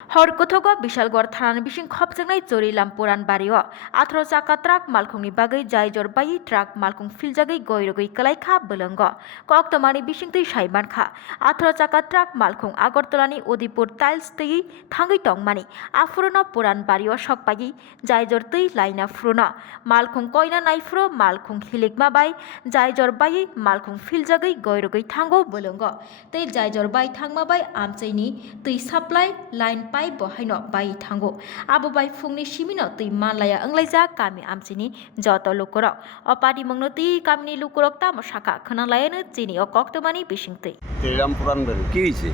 हरकथगा बिशालगढ़ थानानि बिसिं खबजोंनाय जरिलाम पुरान बारियाव 18 चाका ट्राक मालखुंनि बागै जाय जरबायै ट्राक मालखुं फिलजागै गयरगै कलायखा बोलोंग कक्तमानि बिसिं तै साइबानखा 18 चाका ट्राक मालखुं आगरतलानि उदिपुर टाइल्स तै थांगै तंमानि आफुरनो पुरान बारियाव सकपायै जाय जर तै लाइना फ्रुनो मालखुं कयना नायफ्रो मालखुं हिलिकमा बाय जाय जरबायै मालखुं फिलजागै गयरगै थांगो बोलोंग तै जाय जरबाय थांमा बाय आमचैनि तै साप्लाय लाइन पाइप बहायनो बाय थांगो आबो बाय फुंनि सिमिनो तै मानलाया अंलायजा कामि आमचिनि जत लुकुरक अपादि मंनो तै कामिनि लुकुरक तामो शाखा खोनालायानो চিনি ও কক্তমানি বিশিংতৈ তেলাম পুরান বাড়ি কি হয়েছে?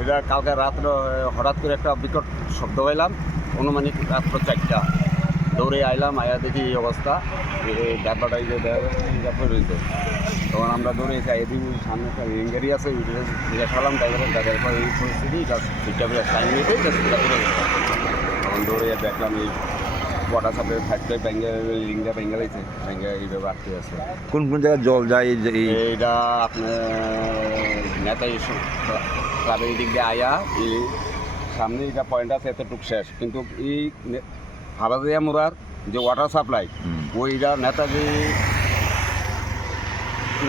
এটা কালকে রাত্রে হঠাৎ করে একটা বিকট শব্দ পাইলাম অনুমানিক রাত্র 4টা দৌড়ে আইলাম আয়া দেখি এই অবস্থা ডাব্বাটা যে রয়েছে তখন আমরা দৌড়ে এসে এদিকে সামনে একটা রিং গাড়ি আছে জিজ্ঞাসা করলাম ড্রাইভারের পর এই পরিস্থিতি সিটটা করে টাইম নিয়েছে সিটটা করে তখন দৌড়ে দেখলাম এই ওয়াটার সাপ্লাই ফাইভটাই ব্যাঙ্গে রিংটা ভেঙে রয়েছে ভেঙে এইভাবে আটকে আছে। কোন কোন জায়গায় জল যায়? এইটা আপনার নেতাই ক্লাবের দিক দিয়ে আয়া এই সামনে এটা পয়েন্ট আছে এতটুক শেষ কিন্তু এই হারাদিয়া মোড়ার যে ওয়াটার সাপ্লাই ওইটা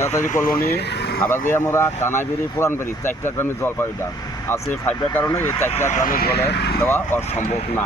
নেতাজি কলোনি হারাদিয়া মোড়া কানাইবেরি পুরানবেরি 4টা গ্রামের জল পাই ওইটা আছে 5টার কারণে এই 4টা গ্রামের জলে দেওয়া অসম্ভব না।